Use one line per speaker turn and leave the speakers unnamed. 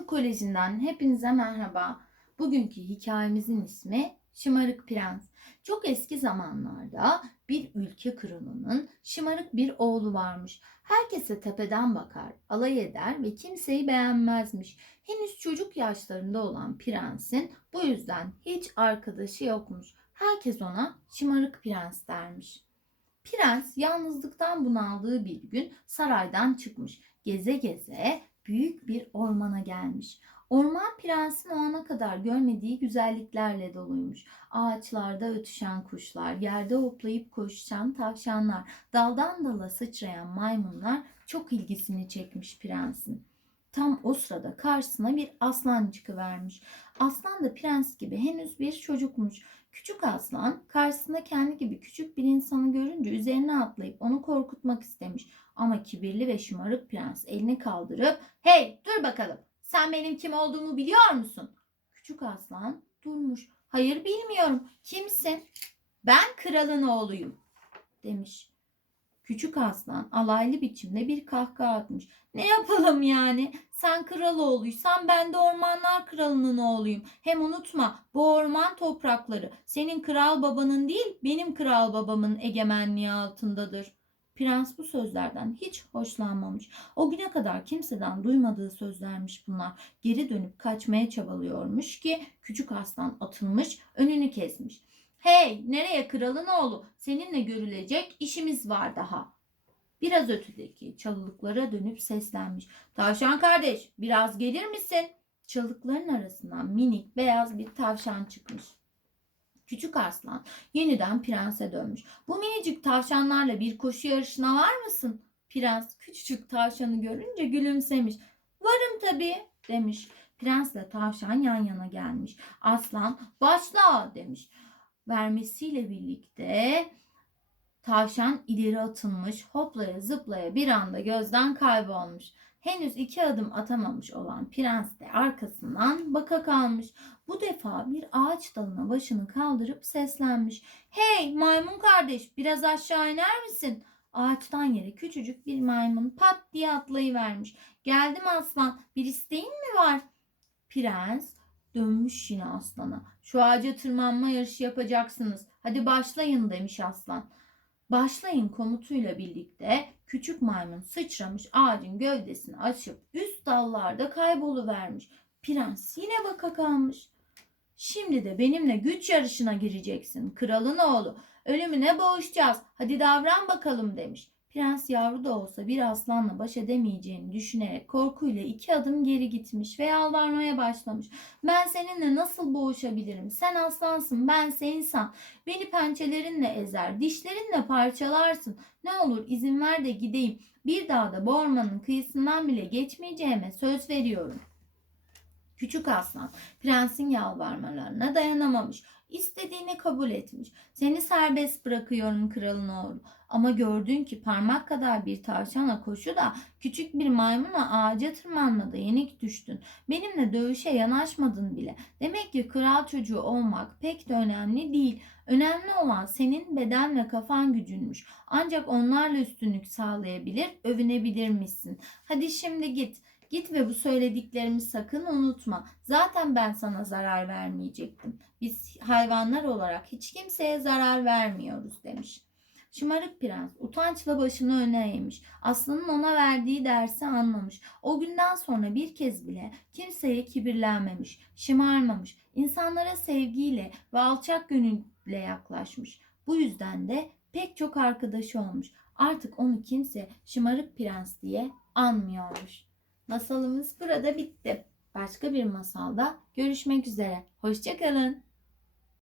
Pamuk Koleji'nden hepinize merhaba. Bugünkü hikayemizin ismi Şımarık Prens. Çok eski zamanlarda bir ülke kralının şımarık bir oğlu varmış. Herkese tepeden bakar, alay eder ve kimseyi beğenmezmiş. Henüz çocuk yaşlarında olan prensin bu yüzden hiç arkadaşı yokmuş. Herkes ona şımarık prens dermiş. Prens yalnızlıktan bunaldığı bir gün saraydan çıkmış. Geze geze büyük bir ormana gelmiş. Orman prensin o ana kadar görmediği güzelliklerle doluymuş. Ağaçlarda ötüşen kuşlar, yerde hoplayıp koşan tavşanlar, daldan dala sıçrayan maymunlar çok ilgisini çekmiş prensin. Tam o sırada karşısına bir aslan çıkıvermiş. Aslan da prens gibi henüz bir çocukmuş. Küçük aslan karşısında kendi gibi küçük bir insanı görünce üzerine atlayıp onu korkutmak istemiş. Ama kibirli ve şımarık prens elini kaldırıp "Hey, dur bakalım. Sen benim kim olduğumu biliyor musun?" Küçük aslan durmuş. "Hayır, bilmiyorum. Kimsin?" "Ben kralın oğluyum." demiş. Küçük aslan alaylı biçimde bir kahkaha atmış. Ne yapalım yani? Sen kral oğluysan ben de ormanlar kralının oğluyum. Hem unutma bu orman toprakları senin kral babanın değil benim kral babamın egemenliği altındadır. Prens bu sözlerden hiç hoşlanmamış. O güne kadar kimseden duymadığı sözlermiş bunlar. Geri dönüp kaçmaya çabalıyormuş ki küçük aslan atılmış, önünü kesmiş. Hey, nereye kralın oğlu? Seninle görülecek işimiz var daha. Biraz ötedeki çalılıklara dönüp seslenmiş. Tavşan kardeş, biraz gelir misin? Çalılıkların arasından minik beyaz bir tavşan çıkmış. Küçük aslan yeniden prense dönmüş. Bu minicik tavşanlarla bir koşu yarışına var mısın? Prens küçücük tavşanı görünce gülümsemiş. Varım tabii demiş. Prensle tavşan yan yana gelmiş. Aslan başla demiş. Vermesiyle birlikte tavşan ileri atılmış, hoplaya zıplaya bir anda gözden kaybolmuş. Henüz iki adım atamamış olan prens de arkasından baka kalmış. Bu defa bir ağaç dalına başını kaldırıp seslenmiş. Hey maymun kardeş biraz aşağı iner misin? Ağaçtan yere küçücük bir maymun pat diye atlayıvermiş. Geldim aslan bir isteğin mi var? Prens dönmüş yine aslana. Şu ağaca tırmanma yarışı yapacaksınız. Hadi başlayın demiş aslan. Başlayın komutuyla birlikte küçük maymun sıçramış ağacın gövdesini açıp üst dallarda kayboluvermiş. Prens yine baka kalmış. Şimdi de benimle güç yarışına gireceksin kralın oğlu. Ölümüne boğuşacağız. Hadi davran bakalım demiş. Prens yavru da olsa bir aslanla baş edemeyeceğini düşünerek korkuyla iki adım geri gitmiş ve yalvarmaya başlamış. Ben seninle nasıl boğuşabilirim? Sen aslansın, bense insan. Beni pençelerinle ezer, dişlerinle parçalarsın. Ne olur izin ver de gideyim. Bir daha da bu ormanın kıyısından bile geçmeyeceğime söz veriyorum. Küçük aslan prensin yalvarmalarına dayanamamış. İstediğini kabul etmiş. Seni serbest bırakıyorum kralın oğlu. Ama gördün ki parmak kadar bir tavşana koşu da küçük bir maymuna ağaca tırmanmada yenik düştün. Benimle dövüşe yanaşmadın bile. Demek ki kral çocuğu olmak pek de önemli değil. Önemli olan senin beden ve kafan gücünmüş. Ancak onlarla üstünlük sağlayabilir, övünebilirmişsin. Hadi şimdi git. Git ve bu söylediklerimi sakın unutma. Zaten ben sana zarar vermeyecektim. Biz hayvanlar olarak hiç kimseye zarar vermiyoruz demiş. Şımarık prens utançla başını öne eğmiş. Aslanın ona verdiği dersi anlamış. O günden sonra bir kez bile kimseye kibirlenmemiş, şımarmamış. İnsanlara sevgiyle ve alçak gönülle yaklaşmış. Bu yüzden de pek çok arkadaşı olmuş. Artık onu kimse şımarık prens diye anmıyormuş. Masalımız burada bitti. Başka bir masalda görüşmek üzere. Hoşçakalın.